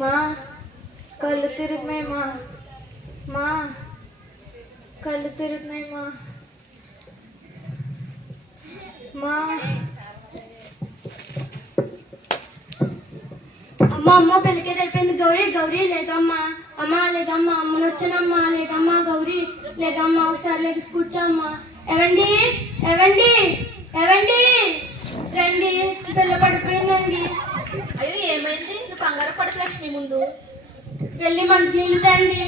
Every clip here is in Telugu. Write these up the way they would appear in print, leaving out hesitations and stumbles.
మా కళ్ళు తిరుగుతున్నాయి మా మా కళ్ళు తిరుగుతున్నాయి మా మా అమ్మ అమ్మ పెళ్ళికేది అయిపోయింది. గౌరీ గౌరీ లేదమ్మా. అమ్మ లేదమ్మా. అమ్మను వచ్చానమ్మా. లేదమ్మా గౌరీ లేదమ్మా. ఒకసారి లేచి కూర్చోమ్మా. ఎవండి ఎవండి ఎవండి రండి, పిల్ల పడిపోయిందండి. అయ్యో ఏమైంది? నువ్వు కంగారు పడకు లక్ష్మి, ముందు వెళ్ళి మంచినీళ్ళు తండి.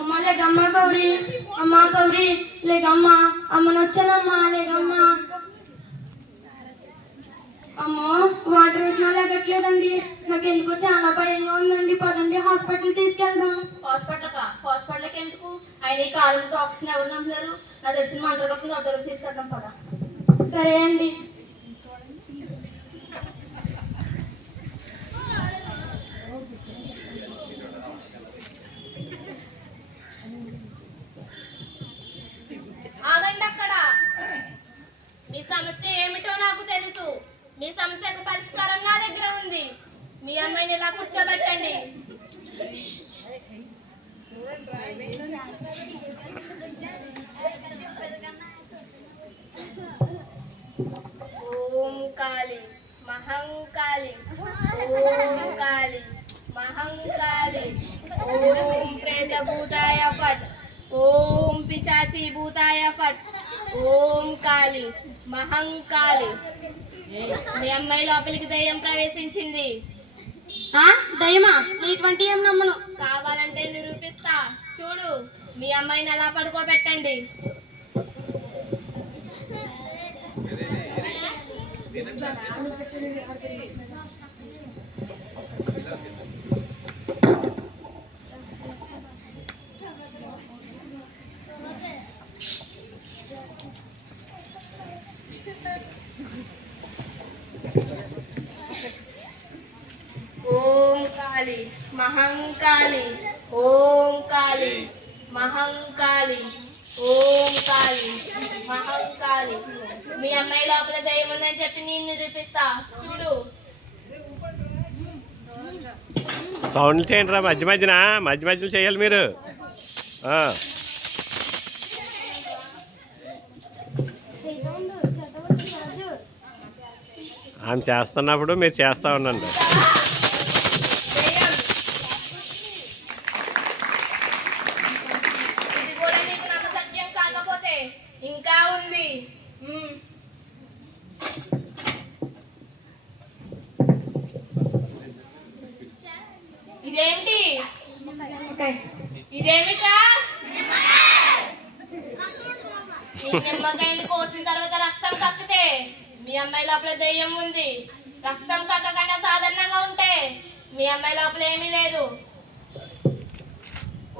అమ్మ లేదమ్మా గౌరీ. అమ్మ గౌరీ లేదమ్మా. అమ్మను వచ్చానమ్మా. లేదమ్మా. అమ్మో వాటర్ వేసినా లేకట్లేదండి. నాకు ఎందుకో చాలా భయంగా ఉందండి. పదండి హాస్పిటల్ తీసుకెళ్దాం. హాస్పిటల్కి ఎందుకు? ఆయన కాలు డాక్టర్స్ ఎవరు నమ్ముతారు? నాకు తెలిసిన మంత్రులు డాక్టర్కి తీసుకెళ్దాం పదా. సరే అండి. ఆగండి అక్కడ. మీ సమస్య ఏమిటో నాకు తెలుసు. మీ సమస్యకు పరిష్కారం నా దగ్గర ఉంది. మీ అమ్మాయిని ఇలా కూర్చోబెట్టండి. ఓం కాళి మహంకాళి. ఓం కాళి మహంకాళి. ఓం ప్రేత భూతాయ ఫట్. ఓం పిచాచి భూతాయ ఫట్. ఓం కాళి మహంకాళి. మీ అమ్మాయి లోపలికి దయ్యం ప్రవేశించింది. దయమా? ఇటువంటి ఏం నమ్మను. కావాలంటే నిరూపిస్తా, చూడు. మీ అమ్మాయిని అలా పడుకోబెట్టండి. ఓం కాళి మహంకాళి. ఓం కాళి మహంకాళి. ఓం కాళి మహంకాళి. మీ అమ్మాయి లోపల దయ్యం ఉందని చెప్పి నేను నిరూపిస్తా, చూడు. సౌండ్లు చేయండి రా, మధ్య మధ్యలో చేయాలి మీరు. ఆమె చేస్తున్నప్పుడు మీరు చేస్తూ ఉండండి. ఇది కూడా నీకు నమ్మసత్యం కాకపోతే ఇంకా ఉంది. ఇదేంటి? ఇదేమిట్రా? ఈ నిమ్మకాయని కోసిన తర్వాత రక్తం కక్కితే మీ అమ్మాయి లోపల దయ్యం ఉంది. రక్తం కక్కకుండా సాధారణంగా ఉంటే మీ అమ్మాయి లోపల ఏమీ లేదు.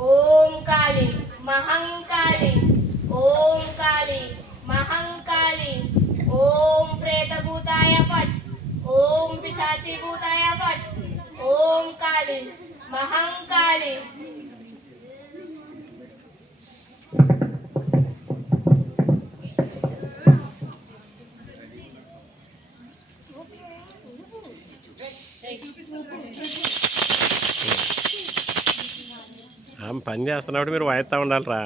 ఓం కాళి మహంకాళి. ఓం కాళి మహంకాళి. ఓం ప్రేత భూతాయ ఫట్. ఓం పిశాచి భూతాయ ఫట్. ఓం కాళి మహంకాళి. ఆమె పని చేస్తున్నప్పుడు మీరు వాయిస్తా ఉండాలిరా.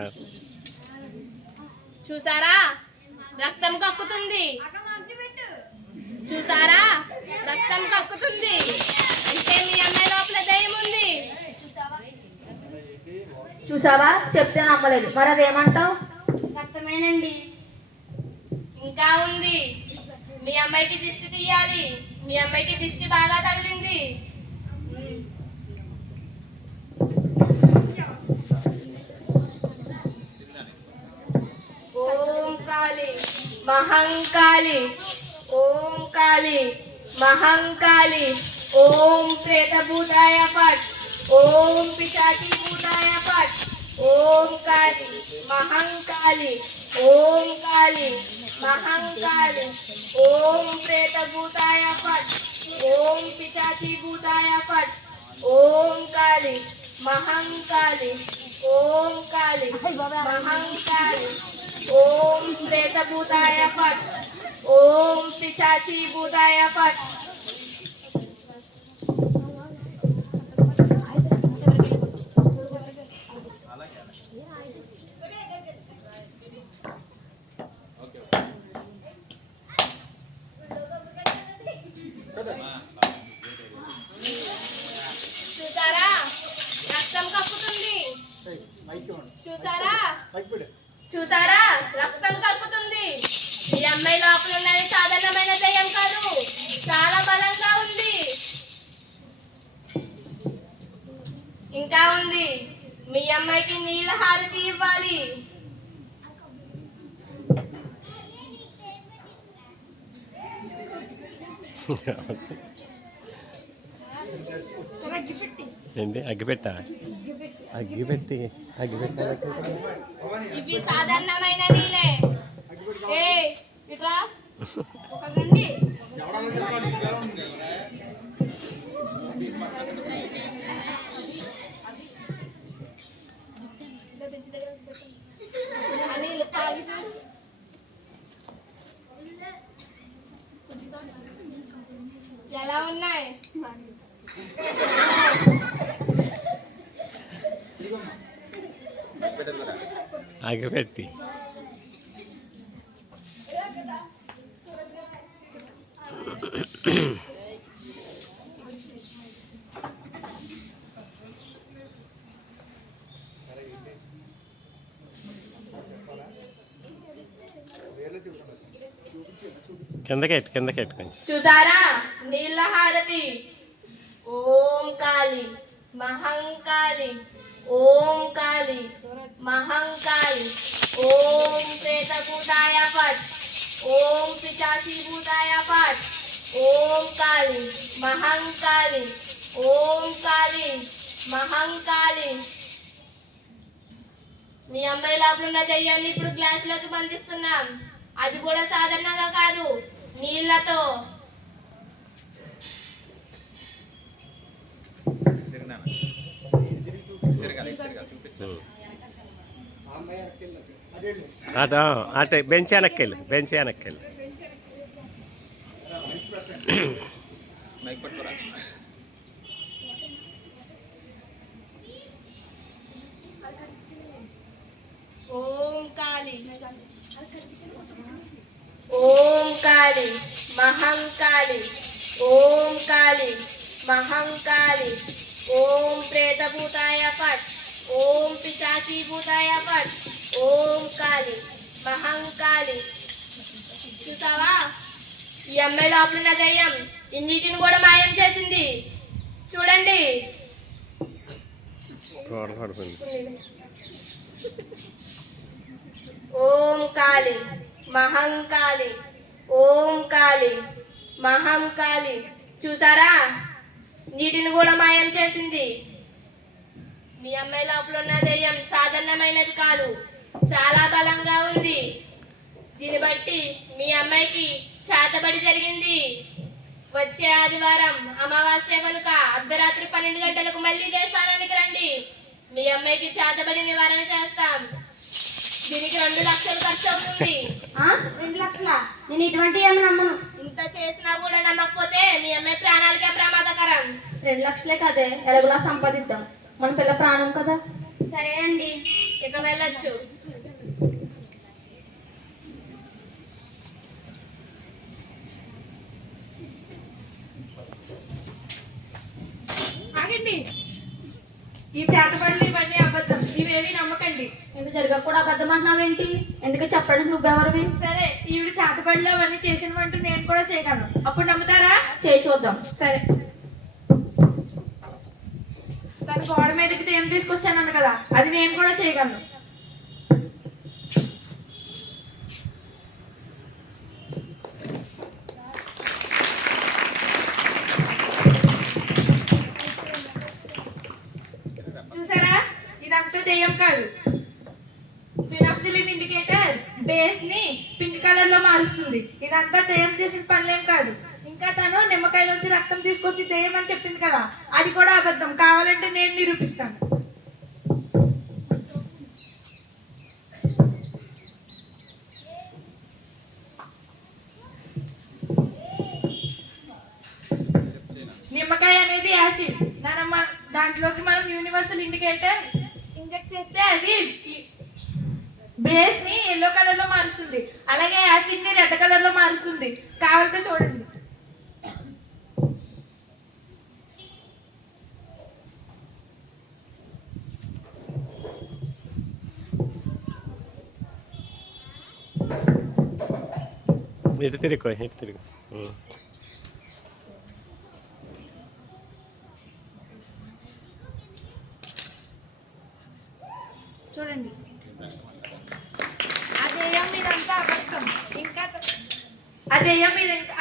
చూసారా? రక్తం కక్కుతుంది. చూసారా? రక్తం కక్కుతుంది. అంటే మీ అమ్మాయి లోపల దయ్యం ఉంది. చూసావా? చెప్తే నమ్మలేదు. మరి అదేమంటావు? రక్తమేనండి. ఇంకా ఉంది. మీ అమ్మాయికి దిష్టి తీయాలి. మీ అమ్మాయికి దిష్టి బాగా తగిలింది. ఓం కాళి మహంకాళి. ఓం కాళి మహంకాళి. ఓం ప్రేత భూతాయ ఫట్. ఓం పిశాచి భూతాయ ఫట్. ఓం కాళి మహంకాళి. ఓం కాళి మహంకాళి. ఓం ప్రేత భూతాయ ఫట్. ఓం పిశాచి భూతాయ ఫట్. ఓం కాళి మహంకాళి. ఓం కాళి మహంకాళి. ఓం ప్రేత భూతాయ ఫట్. ఓం పిశాచి భూతాయ పట్. చూసారా రక్తం కక్కుతుంది. చూసారా చూసారా రక్తం కక్కుతుంది. ఈ అమ్మాయి లోపల ఉన్నది సాధారణమైన దయ్యం కాదు, చాలా బలంగా ఉంది. ఇంకా ఉంది, మీ అమ్మాయికి నీళ్ళ హారతి ఇవ్వాలి. ఏంటి అగ్గిపెట్ట అగ్గిపెట్టి ఇవి సాధారణమైన నీళ్ళే. ఏ ఇట్రా అని తాగి చూడు. ఎలా ఉన్నాయి? అగ్గిపెట్టి కిందకెట్టు కొంచెం. చూసారా నీళ్ళ హారతి. ఓం కాళి మహంకాళి, ఓం కాళి మహంకాళి, ఓం ప్రేతభూతాయ పట్, ఓం పిశాచి భూతాయ పట్, ఓం కాళి మహంకాళి, ఓం కాళి మహంకాళి. మీ అమ్మాయి లోపల ఉన్న దయ్యాన్ని ఇప్పుడు గ్లాసులోకి బంధిస్తున్నాం. అది కూడా సాధారణంగా కాదు, నీళ్లతో. అదా అటే బెంచ్ వెనక్కెళ్ళు ఓం కాళి, ఓం కాళి మహంకాళి, ఓం కాళి మహంకాళి, ఓం ప్రేతభూతాయ పట్, ఓం పిశాచి భూతాయ పట్, ఓం కాళి మహంకాళి. చూసావా ఈ అమ్మాయి లోపల ఉన్న దయ్యం ఇన్నిటిని కూడా మాయం చేసింది. చూడండి. ఓం కాళి మహంకాళి, ఓం కాళి మహంకాళి. చూసారా నీటిని కూడా మాయం చేసింది. మీ అమ్మాయి లోపల ఉన్న దయ్యం సాధారణమైనది కాదు, చాలా బలంగా ఉంది. దీన్ని బట్టి మీ అమ్మాయికి చేతబడి జరిగింది. వచ్చే ఆదివారం అమావాస్య కనుక అర్ధరాత్రి 12 గంటలకు మళ్ళీ దేవస్థానానికి రండి. మీ అమ్మాయికి చేతబడి నివారణ చేస్తాం. దీనికి 2 లక్షలు ఖర్చు అవుతుంది. 2 లక్షలా? నేను ఇటువంటి ఏమి నమ్మను. ఇంత చేసినా కూడా నమ్మకపోతే మీ అమ్మాయి ప్రాణాలకే ప్రమాదకరం. 2 లక్షలే కదే, ఎలాగోలా సంపాదిద్దాం, మన పిల్ల ప్రాణం కదా. సరే అండి, ఇక వెళ్ళొచ్చు. ఆగండి, ఈ చేతబడులు ఇవన్నీ అబద్ధం, ఇవేవి నమ్మకండి. ఎందుకు జరగక కూడా అబద్ధం అంటున్నావేంటి? ఎందుకు చెప్పడానికి నువ్వెవరివి? సరే, ఈవిడ చేతబడులు అవన్నీ చేసినవంటూ నేను కూడా చేయగలను, అప్పుడు నమ్ముతారా? చేయి చూద్దాం. సరే, తన గోడ మీదకి ఏం తీసుకొచ్చాను కదా, అది నేను కూడా చేయగలను. చూసారా, ఇదంతా దెయ్యం కాదు. ఫినాక్సిలిన్ ఇండికేటర్ బేస్ ని పింక్ కలర్ లో మారుస్తుంది. ఇదంతా దెయ్యం చేసిన పనులేం కాదు. ఇంకా తను నిమ్మకాయలోంచి రక్తం తీసుకొచ్చి దెయ్యం అని చెప్పింది కదా, అది కూడా అబద్ధం. కావాలంటే నేను నిరూపిస్తాను. దాంట్లోకి మనం యూనివర్సల్ ఇండికేటర్ ఇంజెక్ట్ చేస్తే అది బేస్ ని ఎల్లో కలర్ లో మారుస్తుంది, అలాగే యాసిడ్ ని రెడ్ కలర్ లో మారుస్తుంది. కావాలంటే చూడండి. ఇటు తిరుగు ఇటు తిరుగు. చూడండి, అదేయం ఇదంతా అబద్ధం. ఇంకా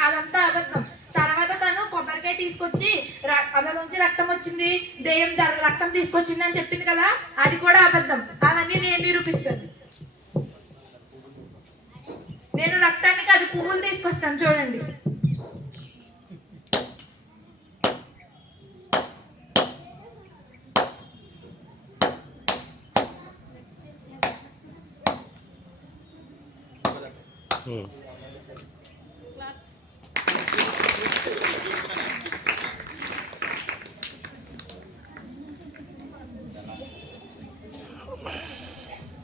అదంతా అబద్ధం. తర్వాత తను కొబ్బరికాయ తీసుకొచ్చి అందులోంచి రక్తం వచ్చింది, దెయ్యం రక్తం తీసుకొచ్చింది అని చెప్పింది కదా, అది కూడా అబద్ధం. అవన్నీ నేను నిరూపిస్తాను. నేను రక్తానికి అది పువ్వులు తీసుకొస్తాను, చూడండి.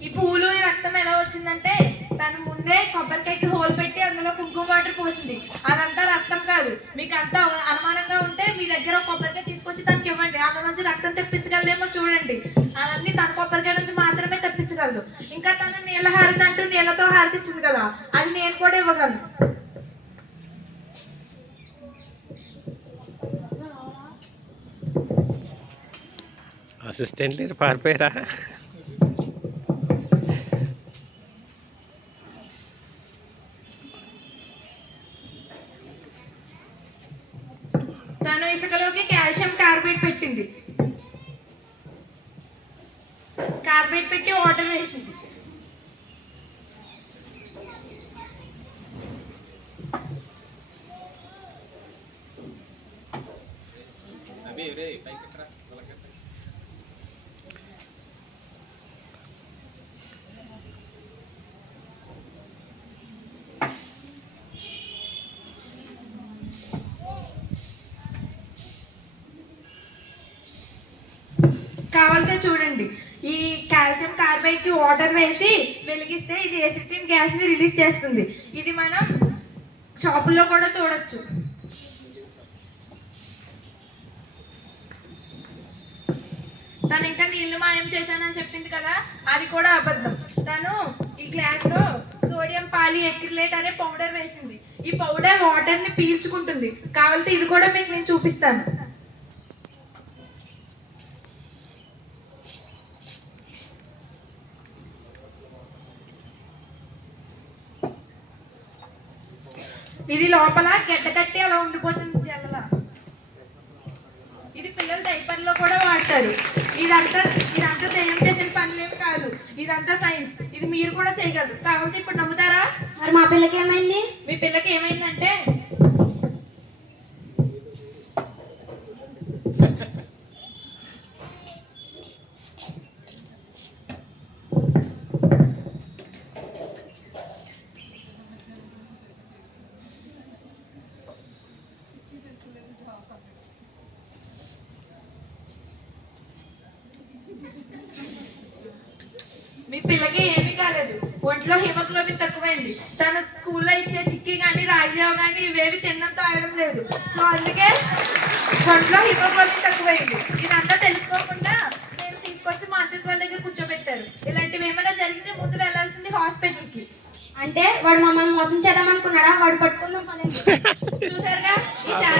ఈ పువ్వులు ఈ రక్తం ఎలా వచ్చిందంటే తను ముందే కొబ్బరికాయకి హోల్ పెట్టి అందులో కుంకుమ వాటర్ పోసింది. అదంతా రక్తం కాదు. మీకు అంతా అనుమానంగా ఉంటే మీ దగ్గర ఒక కొబ్బరికాయ తీసుకొచ్చి తనకి ఇవ్వండి. అందులో నుంచి రక్తం తెప్పించగలదేమో చూడండి. అవన్నీ తన కొబ్బరికాయ నుంచి మాత్రమే తెప్పించగలదు. ఇంకా తను నీళ్ళ హారతి అంటూ నీళ్ళతో హారతి ఇచ్చింది కదా, అది నేను కూడా ఇవ్వగలను. అసిస్టెంట్ లేరు, పారిపోయారా? తను ఇసుకలోకి కాల్షియం కార్బేట్ పెట్టింది. కార్బేట్ పెట్టి వాటర్ వేసింది. కావాలంటే చూడండి, ఈ కాల్షియం కార్బైడ్ కి వాటర్ వేసి వెలిగిస్తే ఇది ఎసిటిన్ గ్యాస్ ని రిలీజ్ చేస్తుంది. ఇది మనం షాపుల్లో కూడా చూడొచ్చు. తను ఇంకా నీళ్లు మాయం చేశానని చెప్పింది కదా, అది కూడా అబద్ధం. తను ఈ గ్లాస్ లో సోడియం పాలిఎక్రిలేట్ అనే పౌడర్ వేసింది. ఈ పౌడర్ వాటర్ ని పీల్చుకుంటుంది. కావాలంటే ఇది కూడా మీకు నేను చూపిస్తాను. ఇది లోపల గడ్డ కట్టి అలా ఉండిపోతుంది జల్లలా. ఇది పిల్లలు డైపర్లో కూడా వాడతారు. ఇదంతా దయ్యం చేసిన పనులేమి కాదు, ఇదంతా సైన్స్. ఇది మీరు కూడా చేయగలరు. కావాలంటే ఇప్పుడు నమ్ముతారా? మరి మా పిల్లకి ఏమైంది? మీ పిల్లకి ఏమైందంటే మీ పిల్లకి ఏమీ కాలేదు. ఒంట్లో హిమోగ్లోబిన్ తక్కువైంది. తను స్కూల్లో ఇచ్చే చిక్కీ కానీ రాయిజావ కానీ ఇవేవి తినడం తాగడం లేదు. సో అందుకే ఒంట్లో హిమోగ్లోబిన్ తక్కువైంది. ఇదంతా తెలుసుకోకుండా నేను తీసుకొచ్చి మా అద్దె వాళ్ళ దగ్గర కూర్చోబెట్టారు. ఇలాంటివి ఏమైనా జరిగితే ముందు వెళ్ళాల్సింది హాస్పిటల్కి. అంటే వాడు మమ్మల్ని మోసం చేద్దాం అనుకున్నాడా? వాడు పట్టుకుందాం పదండి. చూసారుగా ఈ చాలా